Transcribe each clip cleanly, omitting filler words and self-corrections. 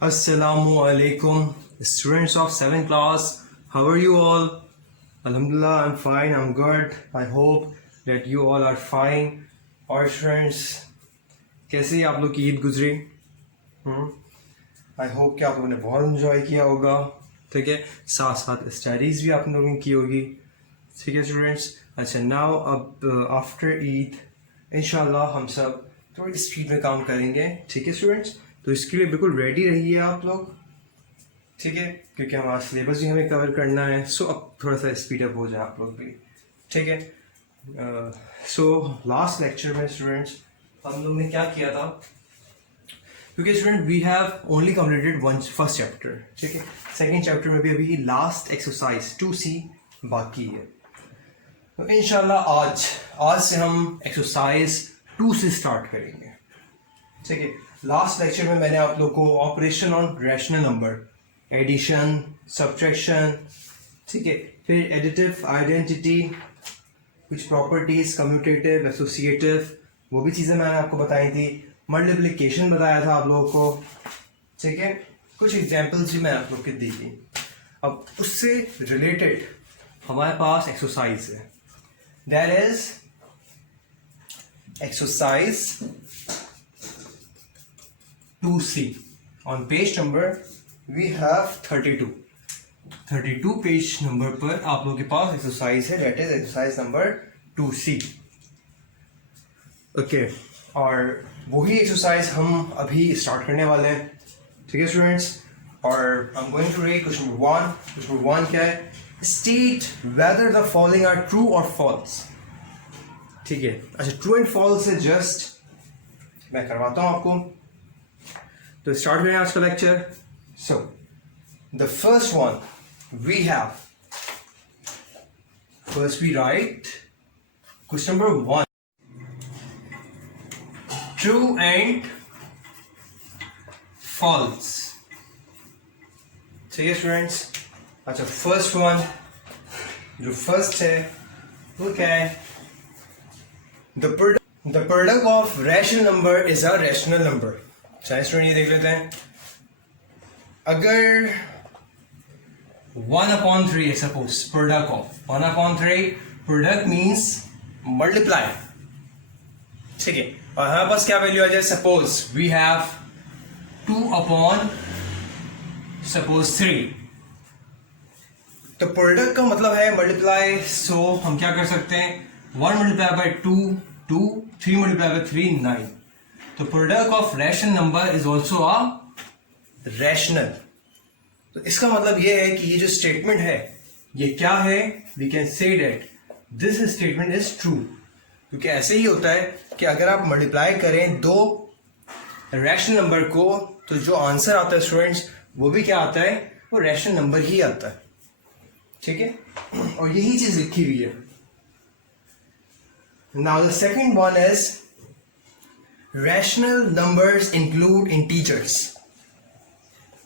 Assalamu alaikum, students of 7th class. How are you all? Alhamdulillah, I'm fine, I'm good. I hope that you all are fine. और students कैसी आप लोग की ईद गुजरी? I hope कि आप लोगों ने बहुत इन्जॉय किया होगा, ठीक है. साथ साथ स्टडीज़ भी आप लोगों ने की होगी, ठीक है स्टूडेंट्स. अच्छा, नाउ अब आफ्टर ईद इंशाल्लाह हम सब थोड़ी स्पीड में काम करेंगे, ठीक है स्टूडेंट्स. तो इसके लिए बिल्कुल रेडी रहिए आप लोग, ठीक है, क्योंकि हमारा सिलेबस भी हमें कवर करना है. सो अब थोड़ा सा स्पीड अप हो जाए आप लोग भी, ठीक है. सो लास्ट लेक्चर में स्टूडेंट्स हम लोग ने क्या किया था, क्योंकि student we have only completed first chapter, ठीक है. सेकेंड चैप्टर में भी अभी लास्ट एक्सरसाइज 2C बाकी है. तो इंशाल्लाह आज से हम एक्सरसाइज 2 से स्टार्ट करेंगे, ठीक है. लास्ट लेक्चर में मैंने आप लोग को operation on rational number, addition, subtraction, ठीक है, फिर एडिटिव आइडेंटिटी, कुछ प्रॉपर्टीज, कम्यूटेटिव, एसोसिएटिव, वो भी चीज़ें मैंने आपको बताई थी. मल्टीप्लिकेशन बताया था आप लोगों को, ठीक है. कुछ एग्जांपल्स भी मैंने आप लोग को दी थी. अब उससे रिलेटेड हमारे पास एक्सरसाइज है, that is exercise 2C. On page number we have 32 page number पर आप लोगों के पास एक्सरसाइज है, that is exercise number 2C. Okay, और वही एक्सरसाइज हम अभी स्टार्ट करने वाले हैं, ठीक है स्टूडेंट्स. और I am going to read question number 1. Question number 1 क्या है? State whether the following are true और फॉल्स, ठीक है. अच्छा, ट्रू एंड फॉल्स है, जस्ट मैं करवाता हूं आपको. तो स्टार्ट करें आज का lecture. So the first one we have, first we write question number 1, true and false, ठीक है स्टूडेंट्स. अच्छा, फर्स्ट वन जो फर्स्ट है वो क्या है? The product of rational number is a rational number. चाहे स्टूडेंट ये देख लेते हैं, अगर 1/3 है suppose, product of 1/3, product means multiply, ठीक है. और हमारे पास क्या वैल्यू आ जाए? Suppose we have 2/3. तो प्रोडक्ट का मतलब है मल्टीप्लाई. सो हम क्या कर सकते हैं? 1 मल्टीप्लाई बाई 2 2, 3 मल्टीप्लाई बाई 3 9. तो product of rational number is also a rational. तो इसका मतलब ये है कि ये जो स्टेटमेंट है ये क्या है? We can say that this statement is true. क्योंकि ऐसे ही होता है कि अगर आप मल्टीप्लाई करें दो रैशनल नंबर को, तो जो आंसर आता है स्टूडेंट्स वो भी क्या आता है? वो रैशनल नंबर ही आता है, ठीक है. और यही चीज लिखी हुई है. Now the second one is rational numbers include integers.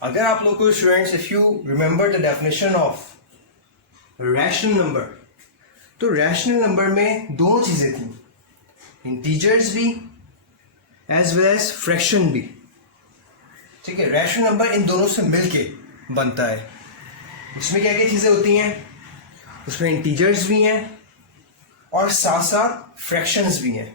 अगर आप लोग को students, if you remember the definition of rational number, तो रैशनल नंबर में दो चीजें थी, इंटीजर्स भी एज वेल एज फ्रैक्शन भी, ठीक है. रैशनल नंबर इन दोनों से मिलके बनता है. उसमें क्या क्या चीजें होती हैं? उसमें इंटीजर्स भी हैं और साथ साथ फ्रैक्शंस भी हैं.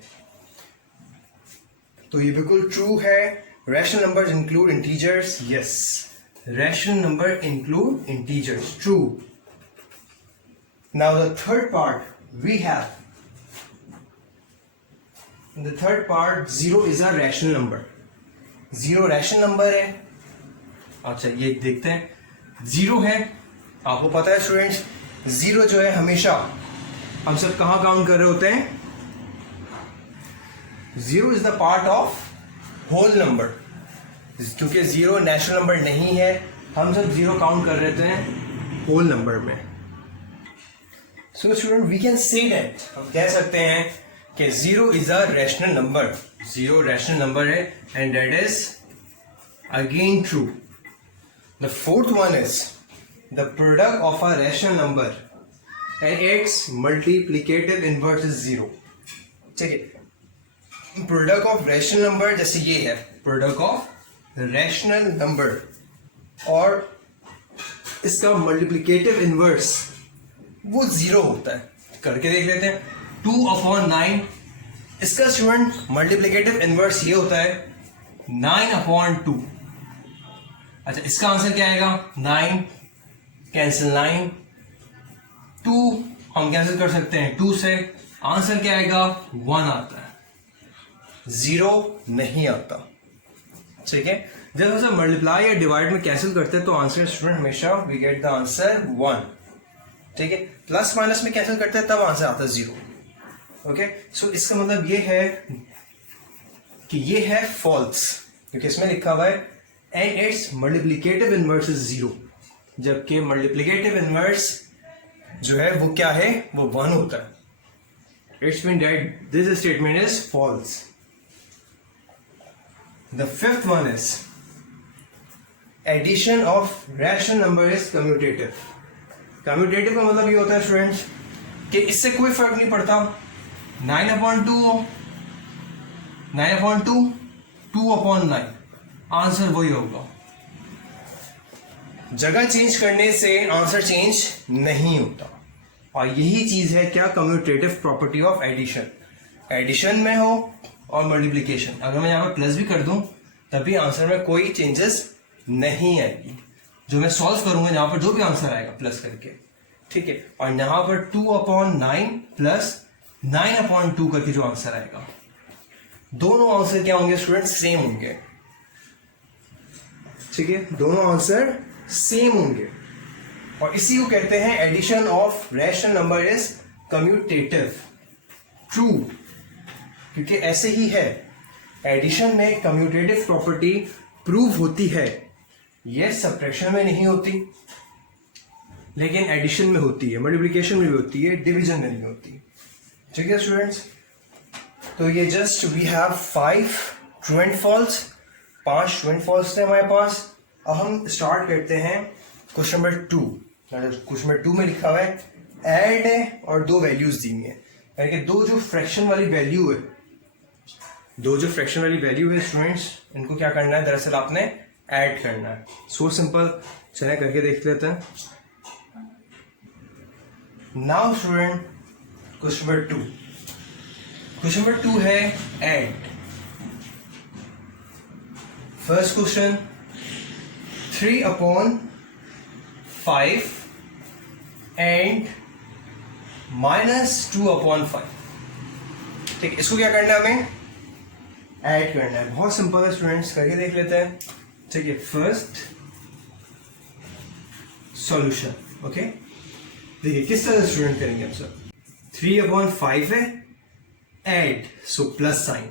तो ये बिल्कुल ट्रू है. Rational numbers include integers. Yes, rational number include integers, true. Now the third part we have, the third part, zero is a rational number. Zero rational number है. अच्छा, ये देखते हैं. जीरो है, आपको पता है स्टूडेंट्स, जीरो जो है हमेशा हम सब कहां काउंट कर रहे होते हैं? Zero is the part of whole number. क्योंकि जीरो नेचुरल नंबर नहीं है, हम सब जीरो काउंट कर रहे थे होल नंबर में. So student we can say that, हम कह सकते हैं कि zero is a rational number. Zero rational number है and that is again true. The fourth one is the product of a rational number and its multiplicative inverse is zero, ठीक है. Product of rational number जैसे ये है, product of rational number और इसका multiplicative inverse वो 0 होता है। करके देख लेते हैं। 2/9 इसका स्टूडेंट मल्टीप्लिकेटिव इनवर्स ये होता है 9/2। अच्छा, इसका आंसर क्या आएगा? 9 कैंसिल 9, 2 हम कैंसिल कर सकते हैं 2 से। आंसर क्या आएगा? 1 आता है, 0 नहीं आता। ठीक है, जब हम मल्टीप्लाई या डिवाइड में कैंसिल करते हैं तो आंसर स्टूडेंट हमेशा वी गेट द आंसर 1। ठीक है, प्लस माइनस में कैंसिल करते हैं तब आंसर आता है 0। ओके, सो इसका मतलब ये है कि ये है फॉल्स, क्योंकि इसमें लिखा हुआ है and its multiplicative inverse is 0, जबकि मल्टीप्लिकेटिव इनवर्स जो है वो क्या है? वो 1 होता है। It's mean that this statement is false. The fifth one is addition of rational number is commutative. Commutative का मतलब ये होता है स्टूडेंट्स कि इससे कोई फर्क नहीं पड़ता 9/2 2/9 आंसर वही होगा। जगह चेंज करने से आंसर चेंज नहीं होता, और यही चीज है क्या? Commutative property of addition. Addition में हो और मल्टीप्लिकेशन, अगर मैं यहाँ पे प्लस भी कर दूं तभी आंसर में कोई चेंजेस नहीं आएगी। जो मैं सॉल्व करूंगा यहाँ पर जो भी आंसर आएगा प्लस करके, ठीक है, और यहाँ पर 2/9 प्लस 9/2 करके जो आंसर आएगा, दोनों आंसर क्या होंगे स्टूडेंट? सेम होंगे। ठीक है, दोनों आंसर सेम होंगे, और इसी को कहते हैं addition of rational number is commutative. True, क्योंकि ऐसे ही है, एडिशन में कम्यूटेटिव प्रॉपर्टी प्रूव होती है। ये सब्ट्रैक्शन में नहीं होती, लेकिन एडिशन में होती है, मल्टीप्लिकेशन में भी होती है, डिवीजन में नहीं होती। ठीक है स्टूडेंट्स, तो ये just we have 5 true and false, 5 true and false थे हमारे पास। अब हम स्टार्ट करते हैं क्वेश्चन नंबर 2। क्वेश्चन नंबर 2 में लिखा हुआ है ऐड है और 2 वैल्यूज दी है, यानी कि दो जो फ्रैक्शन वाली वैल्यू है, स्टूडेंट्स, इनको क्या करना है? दरअसल आपने ऐड करना है। सो सिंपल, चले करके देख लेते हैं। नाउ स्टूडेंट, क्वेश्चन नंबर 2 है ऐड। First question 3/5 and -2/5। ठीक, इसको क्या करना है? हमें ऐड करना है। बहुत सिंपल है स्टूडेंट्स, करके देख लेते हैं। ठीक है, फर्स्ट सॉल्यूशन। ओके, देखिए किस तरह से स्टूडेंट करेंगे हम सब। 3/5 है, ऐड, सो प्लस साइन,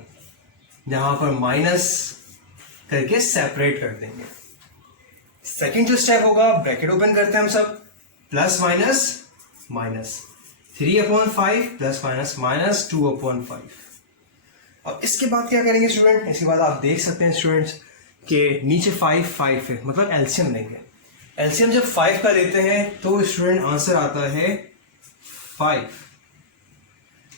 यहां पर माइनस करके सेपरेट कर देंगे। सेकंड जो स्टेप होगा, ब्रैकेट ओपन करते हैं हम सब, plus minus minus, 3/5 plus minus minus 2/5। अब इसके बाद क्या करेंगे स्टूडेंट? इसके बाद आप देख सकते हैं स्टूडेंट्स कि नीचे 5 है, मतलब एलसीएम लेंगे। एलसीएम जब 5 का लेते हैं तो स्टूडेंट आंसर आता है 5।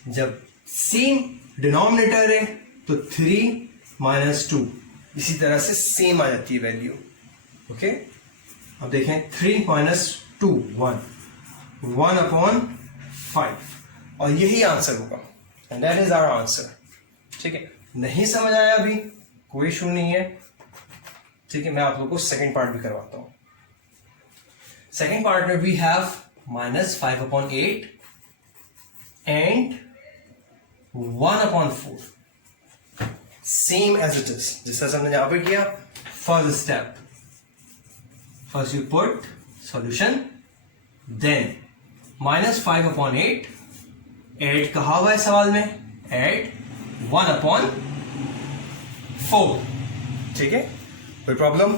जब सेम डिनोमिनेटर है तो 3 - 2, इसी तरह से सेम आ जाती है वैल्यू। ओके, अब देखें 3 - 2 1 1/5, और यही आंसर होगा, and that is our answer. ठीक है, नहीं समझ आया अभी कोई इशू नहीं है। ठीक है, मैं आप लोगों को सेकंड पार्ट भी करवाता हूं। सेकंड पार्ट में we have -5/8 and 1/4, same as it is, जिस तरह से हमने यहां पर किया। First step, first you put solution, then -5/8 add कहा हुआ है सवाल में, ऐड 1/4। ठीक है, कोई प्रॉब्लम?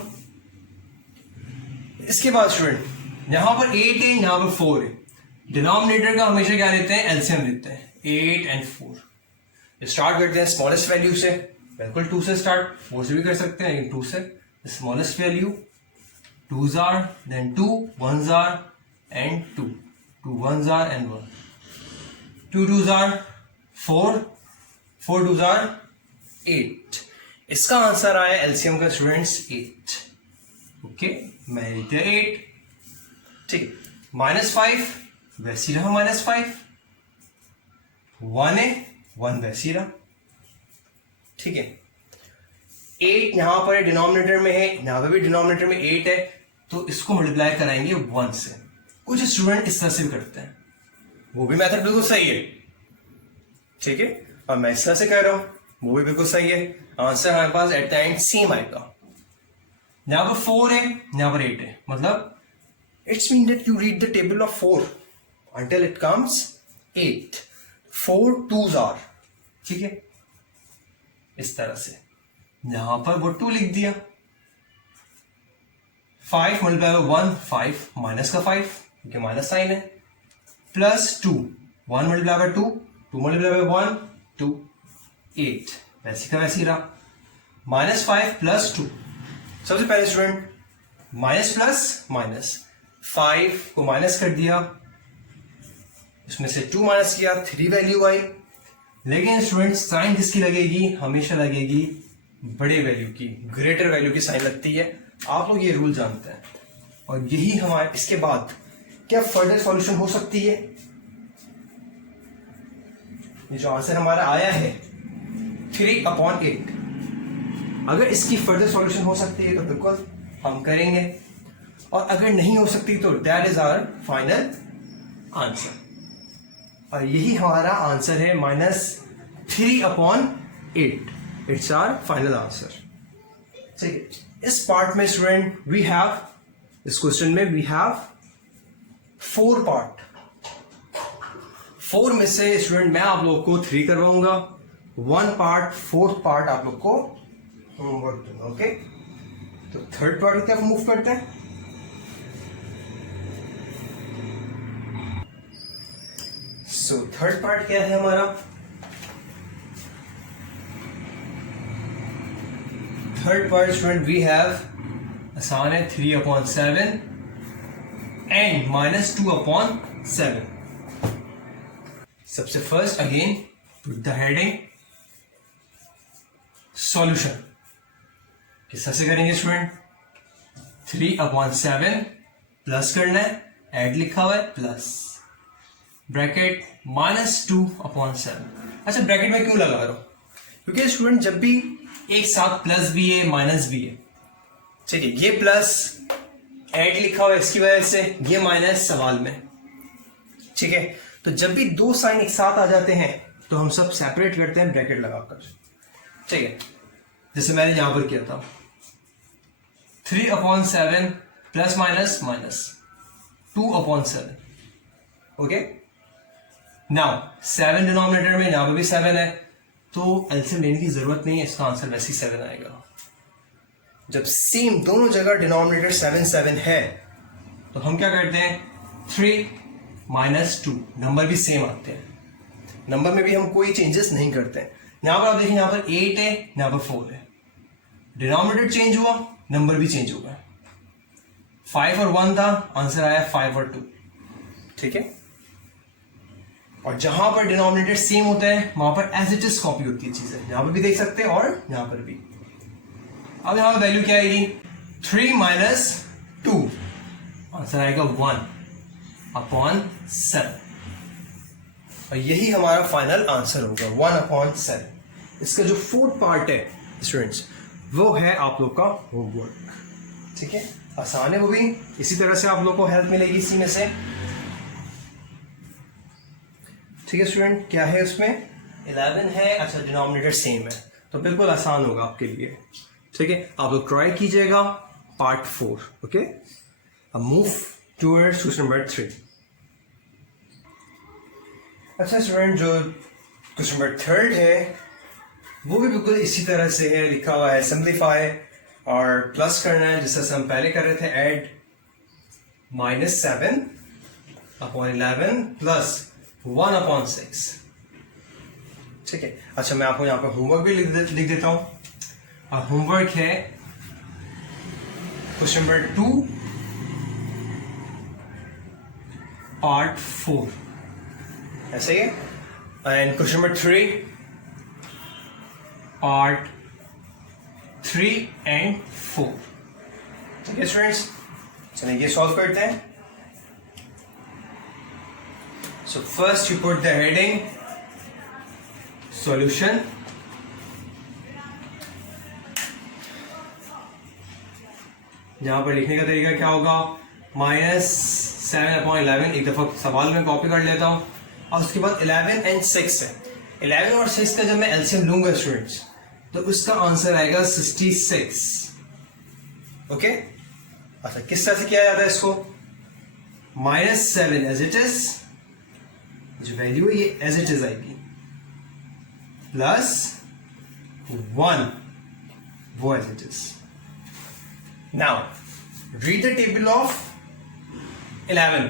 इसके बाद स्टूडेंट यहां पर 8 है, यहां पर 4 है। डिनोमिनेटर का हमेशा क्या लेते हैं? एलसीएम लेते हैं, 8 और 4। स्टार्ट करते हैं स्मॉलेस्ट वैल्यू से, बिल्कुल 2 से स्टार्ट, 4 से भी कर सकते हैं, लेकिन 2 से smallest value. 2s are, then 2 1s are and 2, 2 1s are and 1, 2 2s are 4, 4 2s are 8, इसका आंसर आया एलसीएम का स्टूडेंट्स 8। ओके, मैं लिख दिया 8। ठीक, -5 वैसी रहा -5, 1 है 1 वैसी रहा। ठीक है, 8 यहां पर डिनोमिनेटर में है, यहां पर भी डिनोमिनेटर में 8 है, तो इसको मल्टीप्लाई कराएंगे 1 से। कुछ स्टूडेंट इस तरह से भी करते हैं, वो भी मेथड बिल्कुल सही है। ठीक है, और मैं इस तरह से कह रहा हूं, वो भी बिल्कुल सही है। आंसर हमारे पास एट द एंड सेम आएगा। यहां पर 4 है, यहां पर 8 है, मतलब it's mean that you read the table of 4 until it comes 8. 4 2s are, ठीक है, इस तरह से। यहां पर वो 2 लिख दिया। 5 मल्टीप्लाई बाय 1 5 माइनस का 5 क्योंकि माइनस साइन है, plus 2 1 multiply by 2 2 multiply by 1 2 8 वैसी का वैसी रहा। -5 प्लस 2, सबसे पहले स्टूडेंट माइनस प्लस माइनस, 5 को माइनस कर दिया, इसमें से 2 माइनस किया, 3 वैल्यू आई। लेकिन स्टूडेंट साइन किसकी लगेगी? हमेशा लगेगी बड़े वैल्यू की, ग्रेटर वैल्यू की साइन लगती है। आप लोग ये रूल जानते हैं। और यही हमारे इसके बाद क्या फर्दर सॉल्यूशन हो सकती है? ये जो आंसर हमारा आया है 3/8, अगर इसकी फर्दर सॉल्यूशन हो सकती है तो बिल्कुल हम करेंगे, और अगर नहीं हो सकती तो that is our final answer. और यही हमारा आंसर है -3/8। It's our final answer. ठीक है, इस पार्ट में स्टूडेंट वी हैव, इस क्वेश्चन में वी हैव 4 पार्ट। 4 में से स्टूडेंट मैं आप लोग को 3 करवाऊंगा, 1 पार्ट 4th पार्ट आप लोग को होमवर्क दूंगा। ओके, तो 3rd पार्ट की तरफ मूव करते हैं। सो 3rd पार्ट क्या है हमारा? 3rd part student we have, आसान है, 3/7 एंड -2/7। सबसे first again put the heading solution. किस तरह से करेंगे स्टूडेंट? 3/7 प्लस करना है, ऐड लिखा हुआ है, प्लस ब्रैकेट -2/7। अच्छा, ब्रैकेट में क्यों लगा रहा हूं? क्योंकि स्टूडेंट जब भी एक साथ प्लस भी है माइनस भी है, ठीक है, ये प्लस ऐड लिखा हुआ है इसकी वजह से, ये माइनस सवाल में, ठीक है, तो जब भी 2 साइन एक साथ आ जाते हैं तो हम सब सेपरेट करते हैं ब्रैकेट लगाकर। ठीक है, जैसे मैंने यहां पर किया था 3/7 plus minus minus 2/7। Okay, now 7 denominator में, यहां पर भी 7 है, तो एलसीएम लेने की जरूरत नहीं है, इसका आंसर वैसे ही 7 आएगा। जब सेम दोनों जगह डिनोमिनेटर 7 7 है तो हम क्या करते हैं? 3 - 2, नंबर भी सेम आते हैं, नंबर में भी हम कोई चेंजेस नहीं करते हैं। यहां पर आप देखें, यहां पर 8 है, यहां पर 4 है, डिनोमिनेटर चेंज हुआ, नंबर भी चेंज होगा। 5 और 1 था, आंसर आया 5 और 2। ठीक है, और जहां पर डिनोमिनेटर सेम होता है वहां पर एज इट इज कॉपी होती है चीजें, यहां पर भी देख सकते हैं और यहां पर भी। अब यहां पर वैल्यू क्या आएगी? 3 - 2, आंसर आएगा 1/7, और यही हमारा फाइनल आंसर होगा 1/7। इसका जो 4th पार्ट है स्टूडेंट्स, वो है आप लोग का होमवर्क। ठीक है, आसान है, वो भी इसी तरह से आप लोग को हेल्प मिलेगी इसी में से। ठीक है स्टूडेंट, क्या है उसमें? 11 है। अच्छा, डिनोमिनेटर सेम है तो बिल्कुल आसान होगा आपके लिए। ठीक है, आप लोग ट्राई कीजिएगा पार्ट 4। ओके, अब मूव टूवर्ड्स क्वेश्चन नंबर 3। अच्छा स्टूडेंट, जो क्वेश्चन नंबर 3 है वो भी बिल्कुल इसी तरह से है, लिखा हुआ है सिंप्लीफाई और प्लस करना है, जिस तरह से हम पहले कर रहे थे, ऐड -7/11 प्लस 1/6। ठीक है, अच्छा मैं आपको यहाँ पर होमवर्क भी लिख देता हूं। और होमवर्क है क्वेश्चन नंबर 2 पार्ट 4, ऐसे ही है, and question number 3 part 3 and 4. ठीक है स्टूडेंट्स, चलिए ये सॉल्व करते हैं. So first you put the heading solution. यहां पर लिखने का तरीका क्या होगा, -7/11. एक दफा सवाल में कॉपी कर लेता हूं. और उसके बाद 11 and 6 है. 11 और 6 का जब मैं एलसीएम लूंगा स्टूडेंट्स, तो उसका आंसर आएगा 66. ओके, अच्छा किस तरह से किया जाता है इसको, -7 एज इट इज, जो वैल्यू है ये एज इट इज आएगी, +1 वो as it is. Now read the table of 11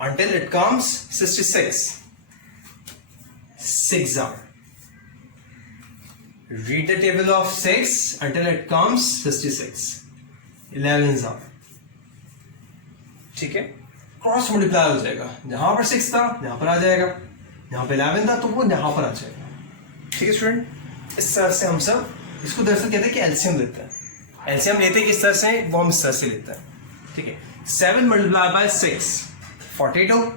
until it comes 66. 6 are. Read the table of 6 until it comes 66. 11s are. ठीक है, क्रॉस मल्टीप्लाई हो जाएगा. जहां पर 6 था यहां पर आ जाएगा, यहां पर 11 था तो वो यहां पर आ जाएगा. ठीक है स्टूडेंट, इस तरह से हम सब इसको दरअसल कहते हैं कि एलसीएम लेते हैं. एलसीएम लेते हैं किस तरह से, वो हम इस तरह से लेते हैं. ठीक है, 7 मल्टीप्लाई बाय 6 42,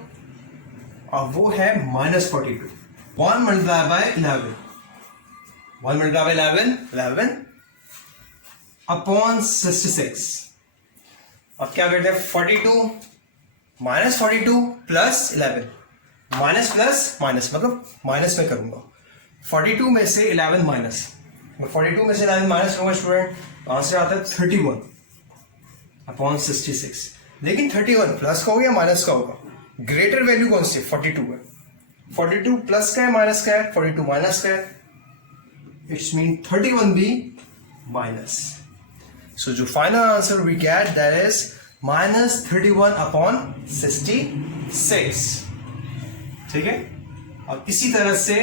और वो है -42. 1 multiply by 11, 1 multiply by 11 11 upon 66. अब क्या करते हैं, 42 -42 प्लस 11, माइनस प्लस माइनस मतलब माइनस में करूंगा. 42 में से 11 माइनस, 42 में से 11 माइनस करूंगा स्टूडेंट, तो आंसर आता है 31 अपॉन 66. लेकिन 31 प्लस का हो गया माइनस का होगा, ग्रेटर वैल्यू कौन सी, 42 है. 42 प्लस का है माइनस का है, 42 माइनस का है, इट्स मीन 31 भी माइनस. सो जो final answer we get that is -31 upon 66. ठीक है, अब इसी तरह से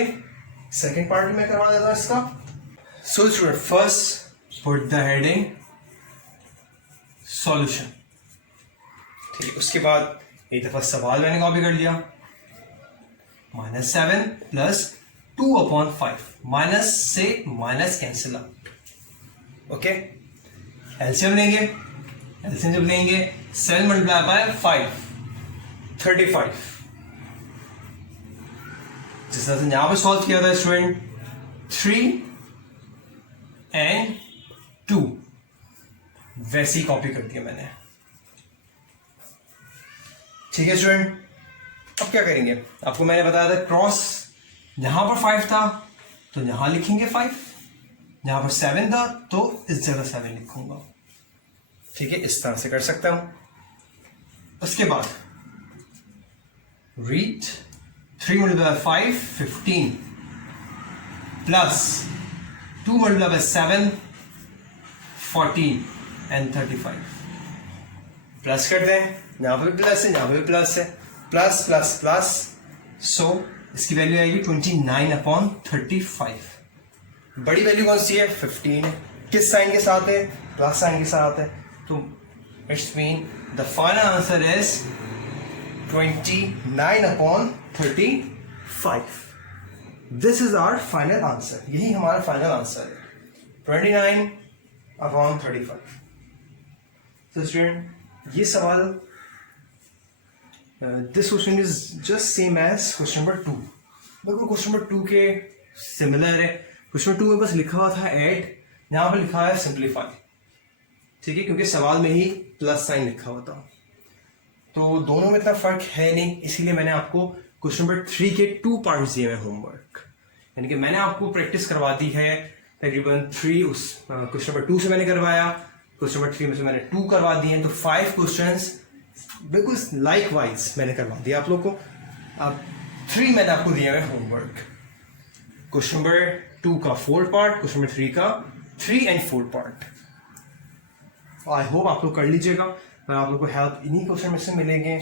सेकेंड पार्ट में करवा देता हूं इसका. So student first put the heading solution. ठीक है, उसके बाद एक दफा सवाल मैंने कॉपी कर लिया, -7 प्लस 2 अपॉन 5. माइनस से minus cancel out. Okay, LCM लेंगे. एलसीएम जब लेंगे 7 मल्टीप्लाई बाय 5 35. जिस तरह से यहां पर सॉल्व किया था स्टूडेंट, 3 and 2 वैसे ही कॉपी कर दिया मैंने. ठीक है स्टूडेंट, अब क्या करेंगे, आपको मैंने बताया था क्रॉस, यहां पर 5 था तो यहां लिखेंगे 5, यहां पर 7 था तो इस जगह 7 लिखूंगा. ठीक है, इस तरह से कर सकता हूं. उसके बाद read 3 multiply by 5 15 plus 2 multiply by 7 14 and 35. Plus कर दें, यहां पर भी प्लस है यहां पर भी प्लस है, प्लस प्लस प्लस. सो इसकी वैल्यू आएगी 29 अपॉन 35. बड़ी वैल्यू कौन सी है, 15 है. किस साइन के साथ है, प्लस साइन के साथ है. तो it's mean the final answer is 29 upon 35. This is our final answer, यही हमारा फाइनल आंसर है, 29 अपॉन 35. तो स्टूडेंट ये सवाल, this question is just same as question number 2. बिल्कुल क्वेश्चन नंबर 2 के सिमिलर है. क्वेश्चन नंबर 2 में बस लिखा हुआ था ऐड, यहां पर लिखा है सिंप्लीफाई. ठीक है, क्योंकि सवाल में ही प्लस साइन लिखा हुआ था, तो दोनों में इतना फर्क है नहीं, इसीलिए मैंने आपको क्वेश्चन नंबर 3 के 2 पार्ट्स दिए हैं होमवर्क. यानी कि मैंने आपको प्रैक्टिस करवा दी है तकरीबन 3, उस क्वेश्चन नंबर 2 से मैंने करवाया, क्वेश्चन नंबर 3 में से मैंने 2 करवा दिए हैं, तो 5 क्वेश्चंस बिल्कुल लाइक वाइज मैंने करवा दिया आप लोग को. अब 3 मैंने आपको दिया है होमवर्क, क्वेश्चन नंबर 2 का 4 पार्ट, क्वेश्चन नंबर 3 का 3 and 4 पार्ट. आई होप आप लोग कर लीजिएगा, और आप लोग को हेल्प इन्हीं क्वेश्चन में से मिलेंगे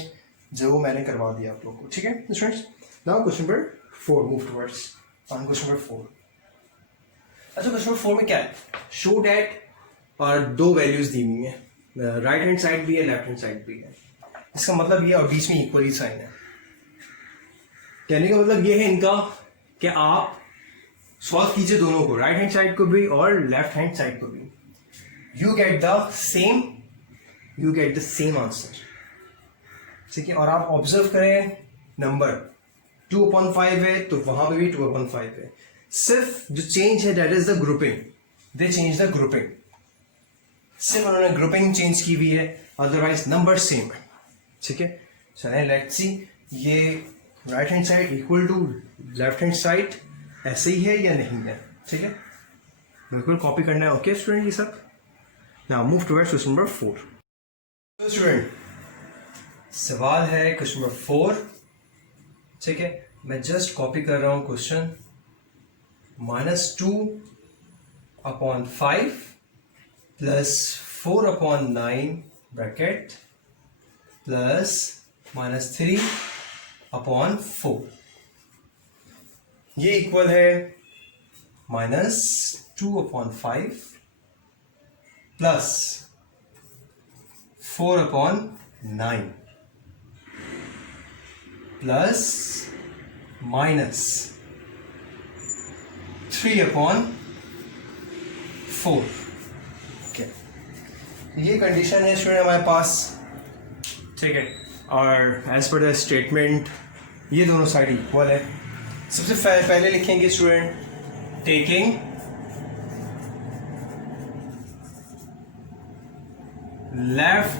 जो मैंने करवा दिया आप लोग को. ठीक है students, now question number 4, move towards on question number 4. अच्छा, क्वेश्चन नंबर 4 में क्या है, शो डैट, और 2 वैल्यूज दी हुई है, राइट हैंड साइड भी है लेफ्ट हैंड साइड भी है. इसका मतलब ये, और बीच में इक्वली साइन है. कहने का मतलब ये है इनका कि आप सॉल्व कीजिए दोनों को, राइट हैंड साइड को भी और लेफ्ट हैंड साइड को भी, you get the same answer. ठीक है, और आप ऑब्जर्व करें नंबर 2/5 है तो वहां पे भी 2/5 है, सिर्फ जो चेंज है that is the grouping, they change the grouping, सिर्फ उन्होंने ग्रुपिंग चेंज की हुई है, अदरवाइज नंबर सेम है। ठीक है, चलें लेट्स सी ये right hand side equal to left hand side ऐसे ही है या नहीं है। ठीक है, बिल्कुल कॉपी करना है। ओके स्टूडेंट, ये सब now move towards question number 4। तो स्टूडेंट सवाल है क्वेश्चन नंबर 4। ठीक है, मैं जस्ट कॉपी कर रहा हूं क्वेश्चन, -2/5 प्लस 4/9 ब्रैकेट प्लस -3/4, ये इक्वल है -2/5 प्लस 4/9 प्लस -3/4। ओके, ये कंडीशन है स्टूडेंट हमारे पास। ठीक है, और एज पर द स्टेटमेंट ये दोनों साइड इक्वल है। सबसे पहले लिखेंगे student taking left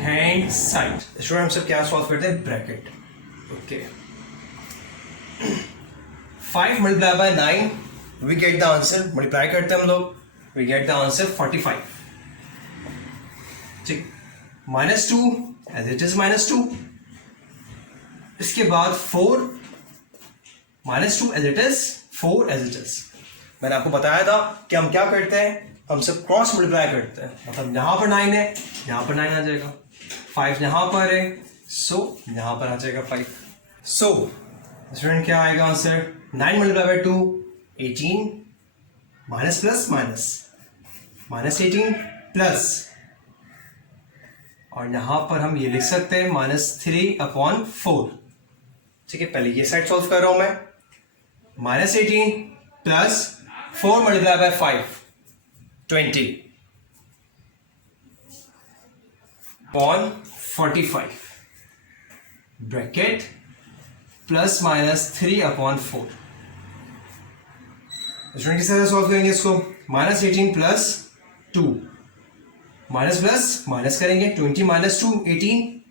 hand side. Student हम सब क्या सॉल्व करते हैं, bracket. Okay, 5 multiply by 9 we get the answer, multiply करते हैं हम लोग, वी गेट द आंसर 45। ठीक, -2 एज इट इज -2, इसके बाद 4 -2 as it is 4 as it is. मैंने आपको बताया था कि हम क्या करते हैं, हम सब क्रॉस मल्टीप्लाई करते हैं, मतलब यहां पर 9 है, यहां पर 9 आ जाएगा, 5 यहां पर है, सो यहां पर आ जाएगा 5। सो स्टूडेंट क्या आएगा answer, 9 multiply by 2 18, minus plus minus -18 plus, और यहां पर हम ये लिख सकते हैं -3/4। ठीक है, पहले ये साइड सॉल्व कर रहा हूं मैं, -18 plus 4 multiply by 5 20/45 bracket plus -3/4। Student किस तरह सॉल्व करेंगे इसको, -18 प्लस 2, माइनस प्लस माइनस करेंगे, 20 - 2 18,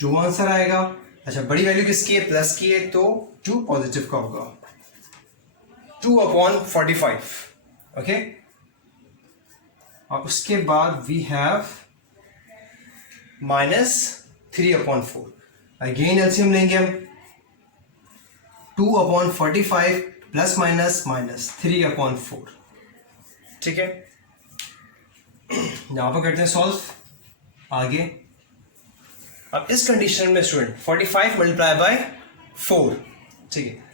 2 आंसर आएगा। अच्छा, बड़ी वैल्यू किसकी है, प्लस की है, तो 2 पॉजिटिव का होगा, 2/45। ओके, और उसके बाद वी हैव -3/4। अगेन एलसीएम लेंगे हम, 2/45 प्लस माइनस -3/4। ठीक है, यहां पर करते हैं सॉल्व आगे। अब इस कंडीशन में स्टूडेंट 45 मल्टीप्लाई बाय 4। ठीक है,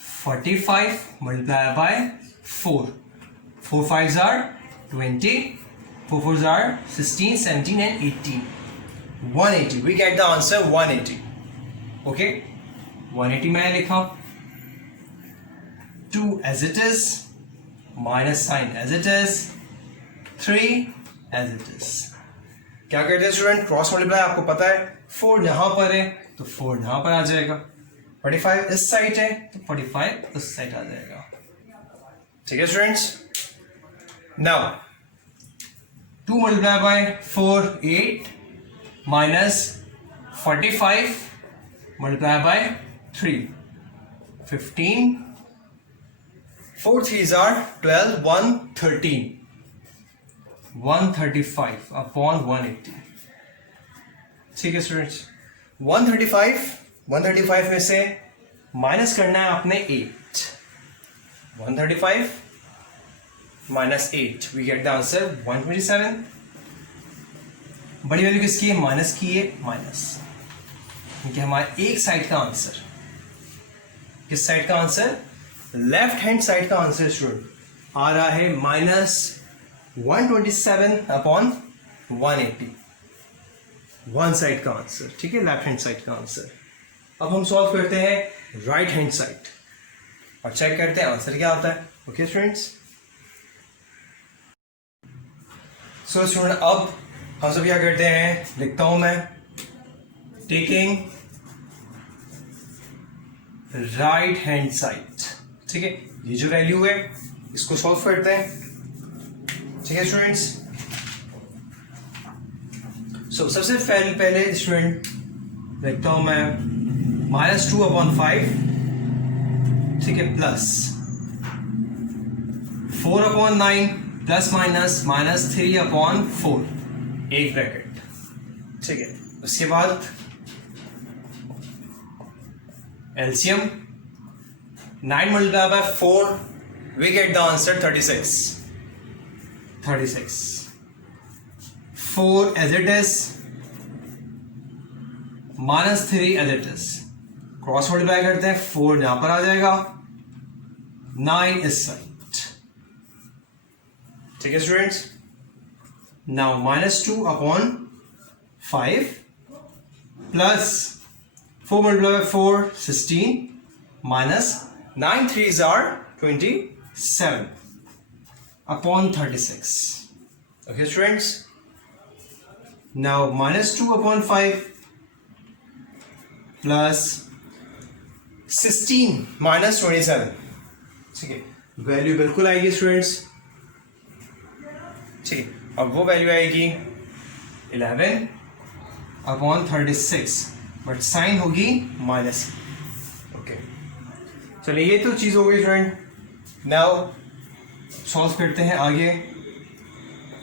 45 multiply by 4, 4 5s are 20, 4 4s are 16, 17 and 18, 180। we get the answer 180। okay, 180 मैंने लिखा, 2 as it is, minus sign as it is, 3 as it is। क्या करते हैं स्टूडेंट, क्रॉस मल्टीप्लाई, आपको पता है 4 यहां पर है तो 4 यहां पर आ जाएगा, 45 इस साइड है तो 45 उस साइड आ जाएगा। ठीक है students, now 2 multiply by 4 8 minus 45 multiply by 3 15, 4 3s are 12, 113, 135/180। ठीक है स्टूडेंट्स, 135 में से माइनस करना है आपने 8, 135 minus 8, we get the answer 127। बड़ी वैल्यू किसकी है, माइनस की है, माइनस, क्योंकि हमारे एक साइड का आंसर, किस साइड का आंसर, लेफ्ट हैंड साइड का आंसर स्टूडेंट आ रहा है -127/180, वन साइड का आंसर। ठीक है, लेफ्ट हैंड साइड का आंसर। अब हम सॉल्व करते हैं राइट हैंड साइड और चेक करते हैं आंसर क्या आता है। ओके स्टूडेंट्स, सो स्टूडेंट अब हम सब क्या करते हैं, लिखता हूं मैं टेकिंग राइट हैंड साइड। ठीक है, ये जो वैल्यू है इसको सॉल्व करते हैं। ठीक है स्टूडेंट्स, सो सबसे पहले स्टूडेंट लिखता हूं मैं -2/5, ठीक है, प्लस 4/9 प्लस माइनस -3/4, एक ब्रैकेट। ठीक है, उसके बाद LCM 9 multiplied by 4, we get the answer 36. 4 as it is, -3 as it is, cross multiply करते हैं, 4 यहां पर आ जाएगा, 9 इस साइड। ठीक है students, now -2/5 plus 4 multiplied by 4, 16, minus 9 3s are 27 upon 36. Okay students, now -2/5 plus 16 minus 27, ठीक है, वैल्यू बिल्कुल आएगी स्टूडेंट्स। ठीक है, अब वो वैल्यू आएगी 11/36, बट साइन होगी माइनस। ओके, चलिए ये तो चीज हो गई फ्रेंड। नाउ सॉल्व करते हैं आगे।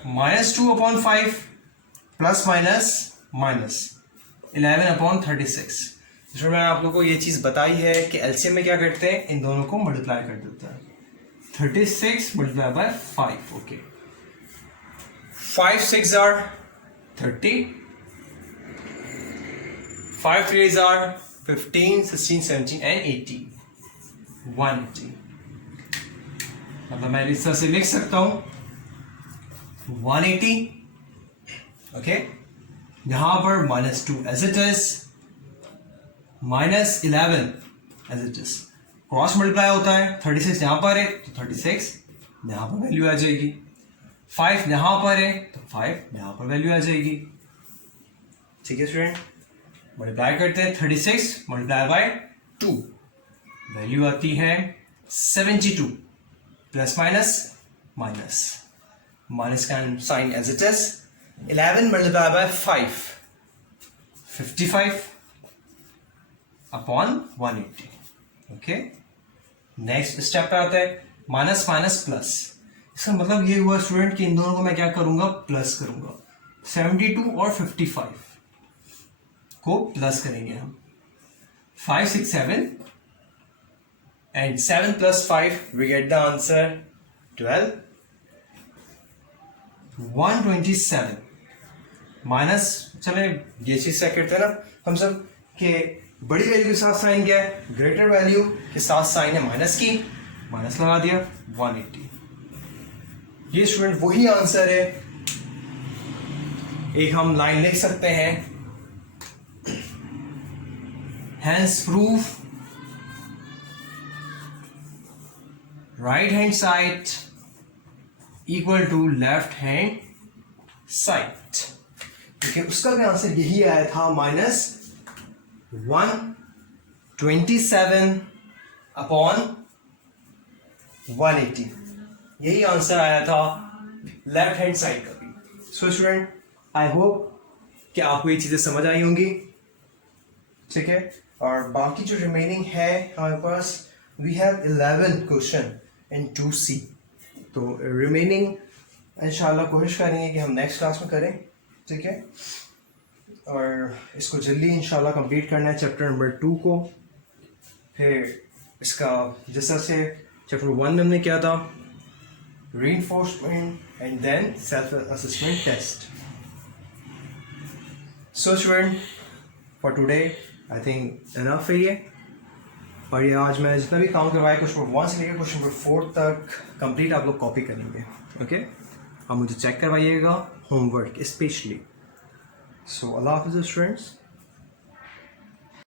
-2/5 प्लस माइनस 11/36। इसमें मैंने आप लोगों को ये चीज बताई है कि एलसीएम में क्या करते हैं, इन दोनों को मल्टीप्लाई कर देते हैं। 36 multiplied by 5, okay, 5 6 are 30, 5 3s are 15, 16, 17 and 18, 180। मतलब मैं इस तरह से लिख सकता हूं 180। ओके, यहां पर -2 as it is, -11 as it is, cross multiply होता है, 36 यहां पर है तो 36 यहां पर वैल्यू आ जाएगी, 5 यहां पर है तो 5 यहां पर वैल्यू आ जाएगी। ठीक है स्टूडेंट, मल्टीप्लाई करते हैं, 36 मल्टीप्लाई बाय 2, वैल्यू आती है 72, प्लस माइनस का sign as it is, 11 multiply by 5, 55 upon 180। Okay, next step पे आता है माइनस प्लस। इसका मतलब ये हुआ स्टूडेंट कि इन दोनों को मैं क्या करूंगा, प्लस करूंगा। 72 और 55 को प्लस करेंगे हम, 5 6 7 and 7 + 5 we get the answer 12, 127 minus. चले ये चीज से करते हैं ना हम सब कि बड़ी वैल्यू के साथ साइन क्या है, ग्रेटर वैल्यू के साथ साइन है माइनस की, माइनस लगा दिया 180। ये स्टूडेंट वही आंसर है। एक हम लाइन लिख सकते हैं, hence proof right hand side equal to left hand side। देखिए उसका भी आंसर यही आया था, -127 अपॉन 180, यही आंसर आया था लेफ्ट हैंड साइड का भी। सो स्टूडेंट, आई होप कि आपको ये चीजें समझ आई होंगी। ठीक है, और बाकी जो रिमेनिंग है हमारे पास, we have 11 question in 2C। तो रिमेनिंग इंशाल्लाह कोशिश करेंगे कि हम नेक्स्ट क्लास में करें। ठीक है, और इसको जल्दी इंशाल्लाह कंप्लीट करना है चैप्टर नंबर 2 को। फिर इसका जिस तरह से चैप्टर 1 में हमने किया था, reinforcement and then self-assessment test. So student, for today I think enough है ये। और ये आज मैं जितना भी काम करवाया क्वेश्चन नंबर 1 से लेकर क्वेश्चन नंबर 4 तक कंप्लीट आप लोग कॉपी करेंगे। ओके, आप मुझे चेक करवाइएगा होमवर्क स्पेशली। सो अल्लाह हाफिज़ स्टूडेंट्स।